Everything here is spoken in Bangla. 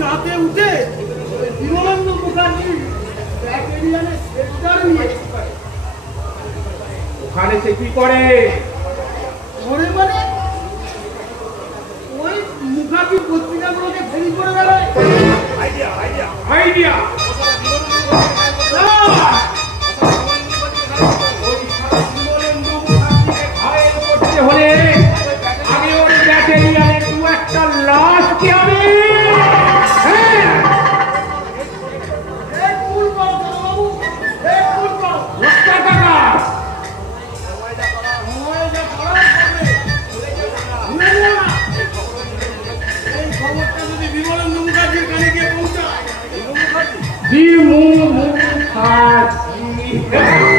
যাতে উঠে নিয়ে ওখানে সে কি করে? মানে ওই মুখার্জি পত্রিকাগুলোকে ফেরি করে বেড়ায়। আইডিয়া হলে আগে ওর ব্যাটালিয়ানে দু একটা লাশ কি হবে? 你母 bumi.